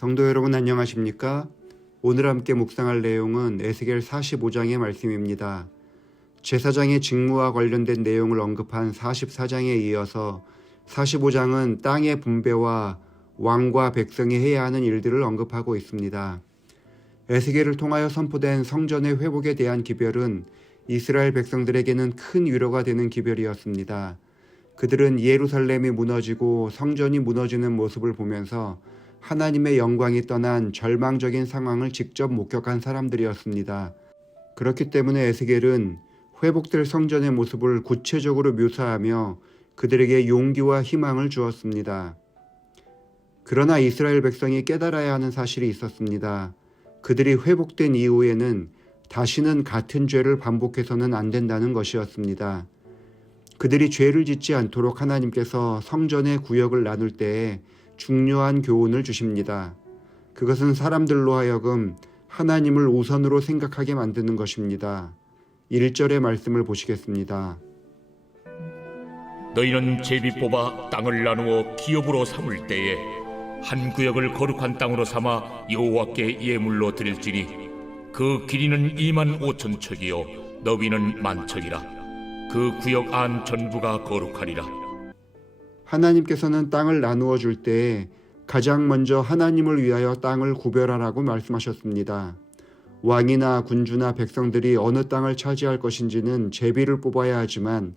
성도 여러분 안녕하십니까? 오늘 함께 묵상할 내용은 에스겔 45장의 말씀입니다. 제사장의 직무와 관련된 내용을 언급한 44장에 이어서 45장은 땅의 분배와 왕과 백성이 해야 하는 일들을 언급하고 있습니다. 에스겔을 통하여 선포된 성전의 회복에 대한 기별은 이스라엘 백성들에게는 큰 위로가 되는 기별이었습니다. 그들은 예루살렘이 무너지고 성전이 무너지는 모습을 보면서 하나님의 영광이 떠난 절망적인 상황을 직접 목격한 사람들이었습니다. 그렇기 때문에 에스겔은 회복될 성전의 모습을 구체적으로 묘사하며 그들에게 용기와 희망을 주었습니다. 그러나 이스라엘 백성이 깨달아야 하는 사실이 있었습니다. 그들이 회복된 이후에는 다시는 같은 죄를 반복해서는 안 된다는 것이었습니다. 그들이 죄를 짓지 않도록 하나님께서 성전의 구역을 나눌 때에 중요한 교훈을 주십니다. 그것은 사람들로 하여금 하나님을 우선으로 생각하게 만드는 것입니다. 1절의 말씀을 보시겠습니다. 너희는 제비 뽑아 땅을 나누어 기업으로 삼을 때에 한 구역을 거룩한 땅으로 삼아 여호와께 예물로 드릴지니 그 길이는 25,000척이요 너비는 10,000척이라. 그 구역 안 전부가 거룩하리라. 하나님께서는 땅을 나누어 줄 때에 가장 먼저 하나님을 위하여 땅을 구별하라고 말씀하셨습니다. 왕이나 군주나 백성들이 어느 땅을 차지할 것인지는 제비를 뽑아야 하지만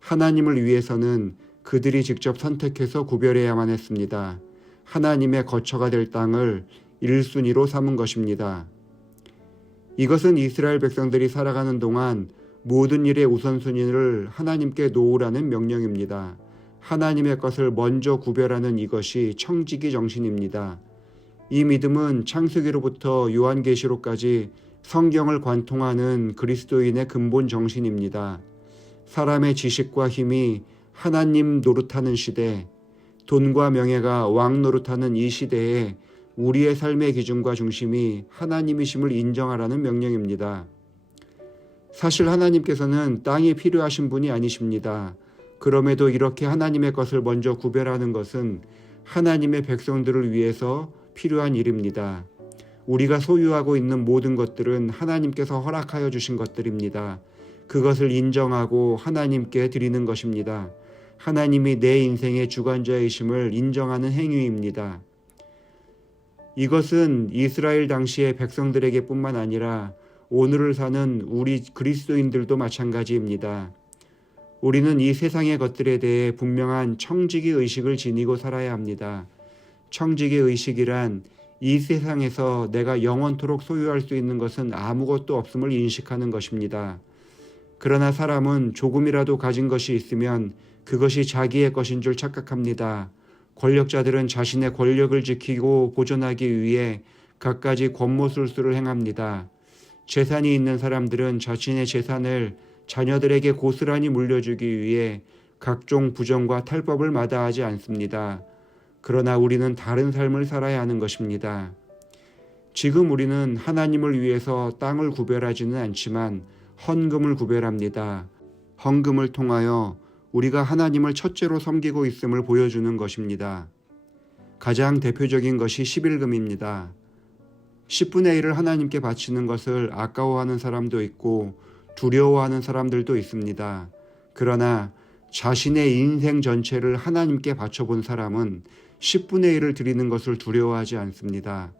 하나님을 위해서는 그들이 직접 선택해서 구별해야만 했습니다. 하나님의 거처가 될 땅을 1순위로 삼은 것입니다. 이것은 이스라엘 백성들이 살아가는 동안 모든 일의 우선순위를 하나님께 놓으라는 명령입니다. 하나님의 것을 먼저 구별하는 이것이 청지기 정신입니다. 이 믿음은 창세기로부터 요한계시록까지 성경을 관통하는 그리스도인의 근본 정신입니다. 사람의 지식과 힘이 하나님 노릇하는 시대, 돈과 명예가 왕 노릇하는 이 시대에 우리의 삶의 기준과 중심이 하나님이심을 인정하라는 명령입니다. 사실 하나님께서는 땅이 필요하신 분이 아니십니다. 그럼에도 이렇게 하나님의 것을 먼저 구별하는 것은 하나님의 백성들을 위해서 필요한 일입니다. 우리가 소유하고 있는 모든 것들은 하나님께서 허락하여 주신 것들입니다. 그것을 인정하고 하나님께 드리는 것입니다. 하나님이 내 인생의 주관자이심을 인정하는 행위입니다. 이것은 이스라엘 당시의 백성들에게 뿐만 아니라 오늘을 사는 우리 그리스도인들도 마찬가지입니다. 우리는 이 세상의 것들에 대해 분명한 청지기 의식을 지니고 살아야 합니다. 청지기 의식이란 이 세상에서 내가 영원토록 소유할 수 있는 것은 아무것도 없음을 인식하는 것입니다. 그러나 사람은 조금이라도 가진 것이 있으면 그것이 자기의 것인 줄 착각합니다. 권력자들은 자신의 권력을 지키고 보존하기 위해 갖가지 권모술수를 행합니다. 재산이 있는 사람들은 자신의 재산을 자녀들에게 고스란히 물려주기 위해 각종 부정과 탈법을 마다하지 않습니다. 그러나 우리는 다른 삶을 살아야 하는 것입니다. 지금 우리는 하나님을 위해서 땅을 구별하지는 않지만 헌금을 구별합니다. 헌금을 통하여 우리가 하나님을 첫째로 섬기고 있음을 보여주는 것입니다. 가장 대표적인 것이 11금입니다. 10분의 1을 하나님께 바치는 것을 아까워하는 사람도 있고 두려워하는 사람들도 있습니다. 그러나 자신의 인생 전체를 하나님께 바쳐본 사람은 10분의 1을 드리는 것을 두려워하지 않습니다.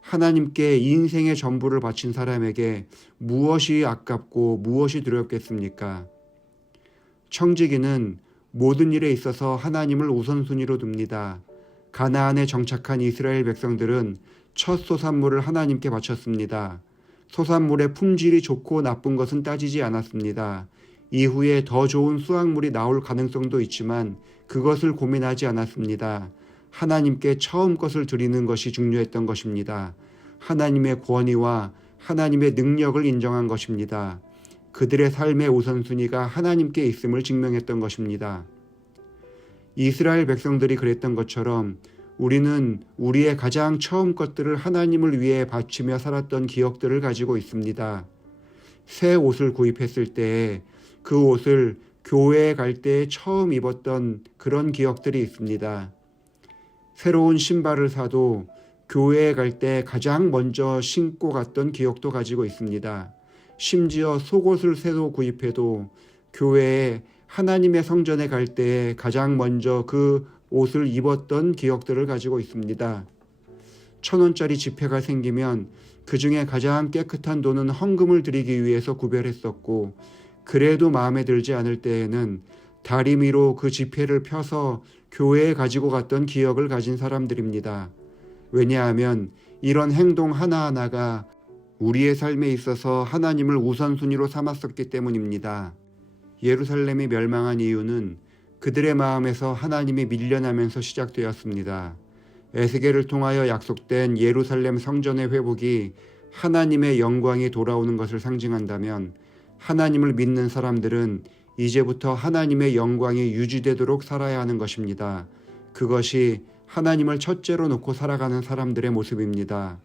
하나님께 인생의 전부를 바친 사람에게 무엇이 아깝고 무엇이 두렵겠습니까? 청지기는 모든 일에 있어서 하나님을 우선순위로 둡니다. 가나안에 정착한 이스라엘 백성들은 첫 소산물을 하나님께 바쳤습니다. 소산물의 품질이 좋고 나쁜 것은 따지지 않았습니다. 이후에 더 좋은 수확물이 나올 가능성도 있지만 그것을 고민하지 않았습니다. 하나님께 처음 것을 드리는 것이 중요했던 것입니다. 하나님의 권위와 하나님의 능력을 인정한 것입니다. 그들의 삶의 우선순위가 하나님께 있음을 증명했던 것입니다. 이스라엘 백성들이 그랬던 것처럼 우리는 우리의 가장 처음 것들을 하나님을 위해 바치며 살았던 기억들을 가지고 있습니다. 새 옷을 구입했을 때 그 옷을 교회에 갈 때 처음 입었던 그런 기억들이 있습니다. 새로운 신발을 사도 교회에 갈 때 가장 먼저 신고 갔던 기억도 가지고 있습니다. 심지어 속옷을 새로 구입해도 교회에 하나님의 성전에 갈 때 가장 먼저 그 옷을 입었던 기억들을 가지고 있습니다. 1,000원짜리 지폐가 생기면 그 중에 가장 깨끗한 돈은 헌금을 드리기 위해서 구별했었고, 그래도 마음에 들지 않을 때에는 다리미로 그 지폐를 펴서 교회에 가지고 갔던 기억을 가진 사람들입니다. 왜냐하면 이런 행동 하나하나가 우리의 삶에 있어서 하나님을 우선순위로 삼았었기 때문입니다. 예루살렘이 멸망한 이유는 그들의 마음에서 하나님이 밀려나면서 시작되었습니다. 에스겔을 통하여 약속된 예루살렘 성전의 회복이 하나님의 영광이 돌아오는 것을 상징한다면, 하나님을 믿는 사람들은 이제부터 하나님의 영광이 유지되도록 살아야 하는 것입니다. 그것이 하나님을 첫째로 놓고 살아가는 사람들의 모습입니다.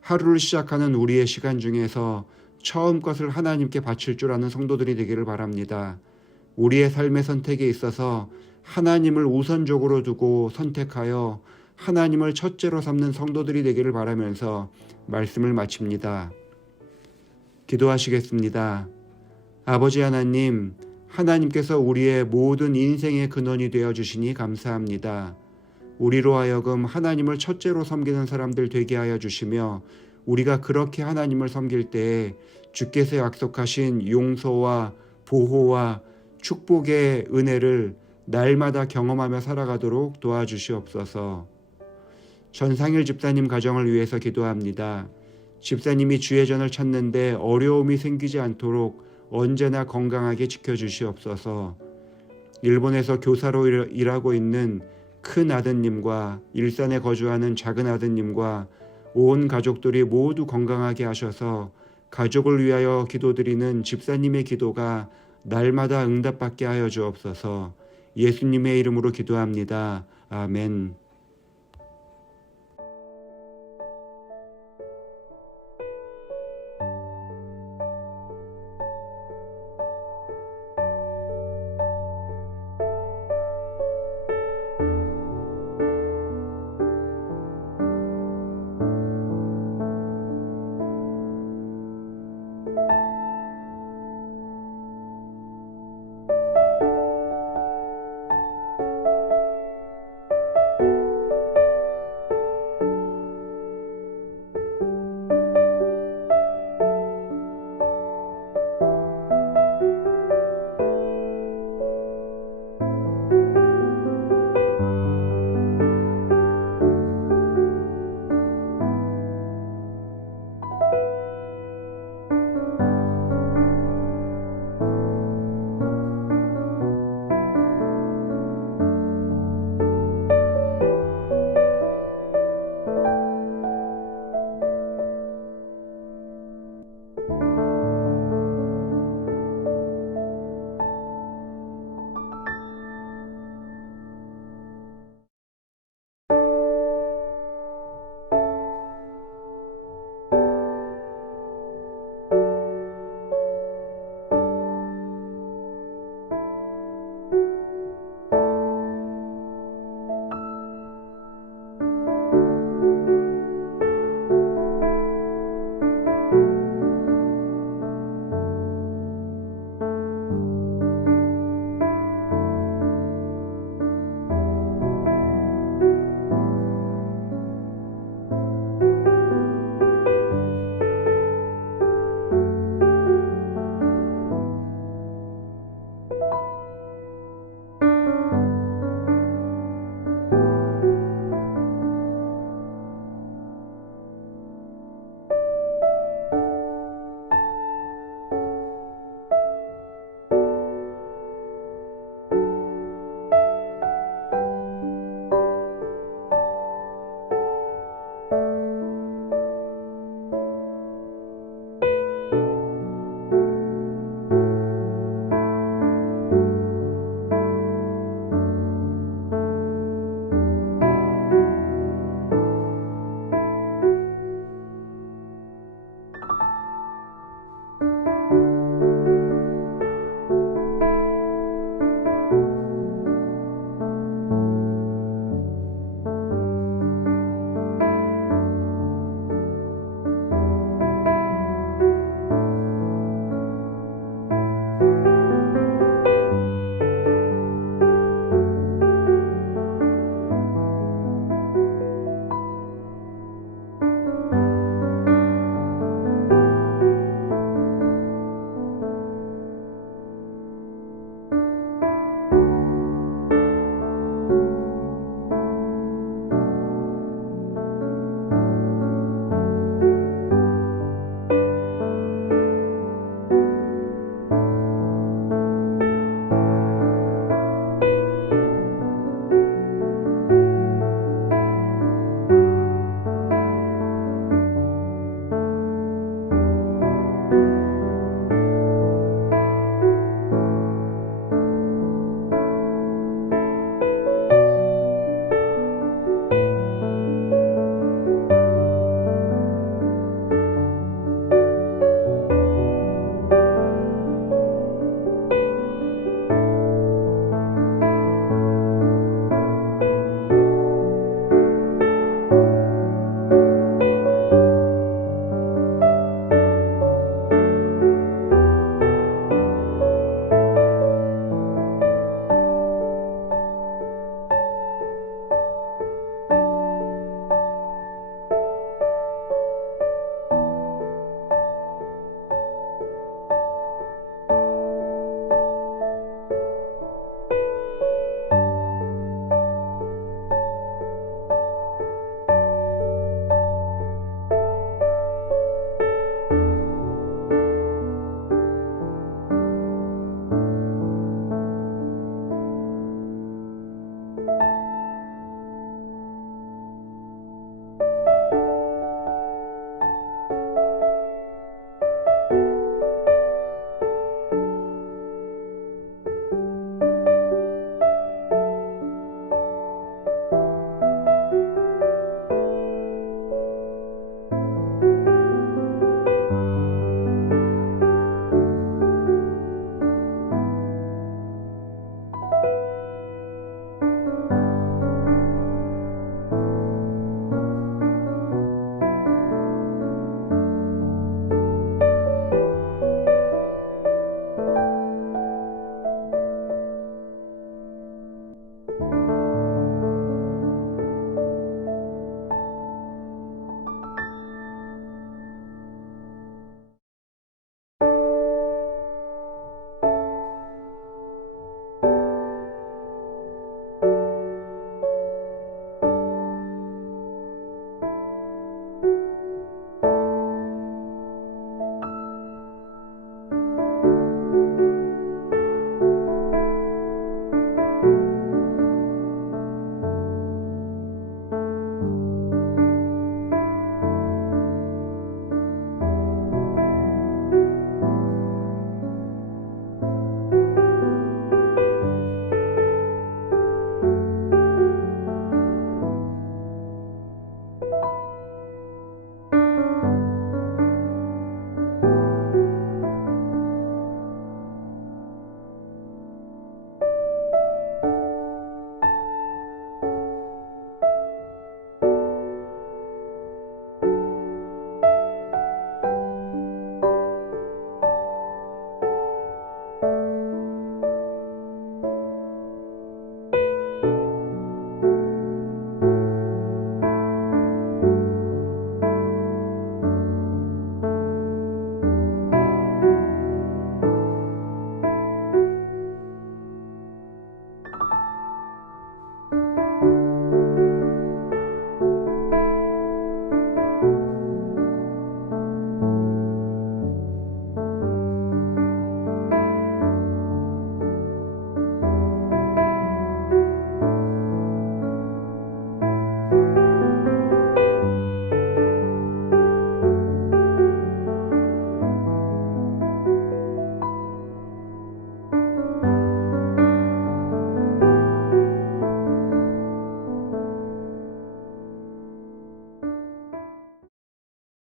하루를 시작하는 우리의 시간 중에서 처음 것을 하나님께 바칠 줄 아는 성도들이 되기를 바랍니다. 우리의 삶의 선택에 있어서 하나님을 우선적으로 두고 선택하여 하나님을 첫째로 삼는 성도들이 되기를 바라면서 말씀을 마칩니다. 기도하시겠습니다. 아버지 하나님, 하나님께서 우리의 모든 인생의 근원이 되어주시니 감사합니다. 우리로 하여금 하나님을 첫째로 섬기는 사람들 되게 하여 주시며, 우리가 그렇게 하나님을 섬길 때에 주께서 약속하신 용서와 보호와 축복의 은혜를 날마다 경험하며 살아가도록 도와주시옵소서. 전상일 집사님 가정을 위해서 기도합니다. 집사님이 주의 전을 찾는데 어려움이 생기지 않도록 언제나 건강하게 지켜주시옵소서. 일본에서 교사로 일하고 있는 큰 아드님과 일산에 거주하는 작은 아드님과 온 가족들이 모두 건강하게 하셔서 가족을 위하여 기도드리는 집사님의 기도가 날마다 응답받게 하여 주옵소서. 예수님의 이름으로 기도합니다. 아멘.